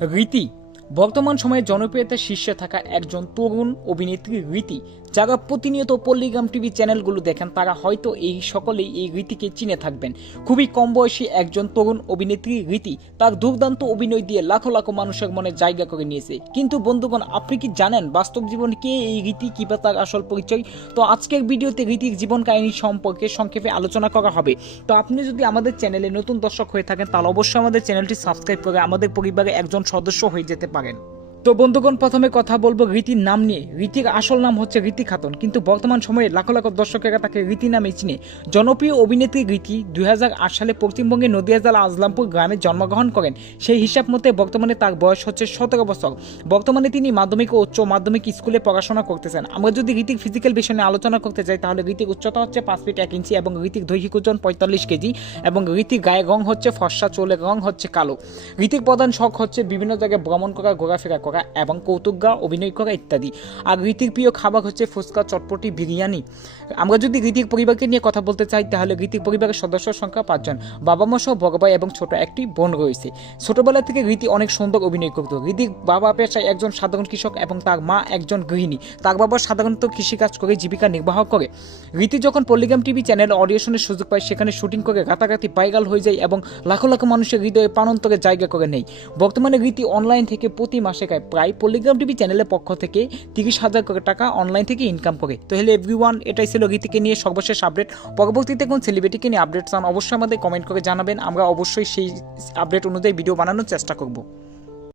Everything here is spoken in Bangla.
রীতি বর্তমান সময়ে জনপ্রিয়তার শীর্ষে থাকা একজন তরুণ অভিনেত্রী রীতি, যারা প্রতিনিয়ত পল্লিগ্রাম টিভি চ্যানেলগুলো দেখেন, তারা হয়তো এই সকলেই এই রীতিকে চিনে থাকবেন। খুবই কম বয়সী একজন তরুণ অভিনেত্রী রীতি তার দুর্দান্ত অভিনয় দিয়ে লাখো লাখো মানুষের মনে জায়গা করে নিয়েছে। কিন্তু বন্ধুগণ, আপনি কি জানেন বাস্তব জীবনে কে এই রীতি কিংবা তার আসল পরিচয়? তো আজকের ভিডিওতে রীতির জীবন কাহিনী সম্পর্কে সংক্ষেপে আলোচনা করা হবে। তো আপনি যদি আমাদের চ্যানেলে নতুন দর্শক হয়ে থাকেন, তাহলে অবশ্যই আমাদের চ্যানেলটি সাবস্ক্রাইব করে আমাদের পরিবারে একজন সদস্য হয়ে যেতে পারেন তো বন্ধুগণ, প্রথমে কথা বলব রীতির নাম নিয়ে। রীতির আসল নাম হচ্ছে রীতি খাতুন। কিন্তু বর্তমান সময়ে লাখো লাখো দর্শকেরা তাকে রীতি নামে চিনে। জনপ্রিয় অভিনেত্রী রীতি দুই সালে পশ্চিমবঙ্গের নদিয়া জেলা আজলামপুর গ্রামে জন্মগ্রহণ করেন। সেই হিসাব মতে বর্তমানে তার বয়স হচ্ছে সতেরো বছর। বর্তমানে তিনি মাধ্যমিক ও উচ্চ মাধ্যমিক স্কুলে পড়াশোনা করতেছেন। আমরা যদি রীতিক ফিজিক্যাল বিষয় নিয়ে আলোচনা করতে যাই, তাহলে রীতিক উচ্চতা হচ্ছে পাঁচ ফিট এক ইঞ্চি এবং রীতিক দৈহিক ওজন পঁয়তাল্লিশ কেজি এবং রীতিক গায়ে রং হচ্ছে ফর্সা, চোলের রং হচ্ছে কালো। রীতিক প্রধান শখ হচ্ছে বিভিন্ন জায়গায় ভ্রমণ করা, ঘোরাফেরা করা। এবং কৌতুক অভিনয় করা ইত্যাদি। আর রীতির প্রিয় খাবার হচ্ছে ফুচকা, চটপটি, বিরিয়ানি। আমরা যদি রীতিক পরিবারকে নিয়ে কথা বলতে চাই, তাহলে রীতিক পরিবারের সদস্য সংখ্যা পাঁচজন। বাবা মা সহ বড় ভাই এবং ছোট একটি বোন রয়েছে। ছোটবেলা থেকে রীতি অনেক সুন্দর অভিনয় করত। রীতির বাবা পেশায় একজন সাধারণ কৃষক এবং তার মা একজন গৃহিণী। তার বাবা সাধারণত কৃষিকাজ করে, জীবিকা নির্বাহ করে। রীতি যখন পল্লিগ্রাম টিভি চ্যানেল অডিয়েশনের সুযোগ পায়, সেখানে শুটিং করে গাতাগাতি পাইগাল হয়ে যায় এবং লাখো লাখো মানুষের হৃদয়ে প্রাণান্তরে জায়গা করে নেই বর্তমানে রীতি অনলাইন থেকে প্রতি মাসে প্রায় পলিগ্রাম টিভি চ্যানেলের পক্ষ থেকে তিরিশ হাজার টাকা অনলাইন থেকে ইনকাম করে। তো হলে এভরি ওয়ান এটাই ছিল গীতিকে নিয়ে সর্বশেষ আপডেট পরবর্তীতে কোন সেলিব্রিটিকে নিয়ে আপডেট চান, অবশ্যই আমাদের কমেন্ট করে জানাবেন। আমরা অবশ্যই সেই আপডেট অনুযায়ী ভিডিও বানানোর চেষ্টা করব।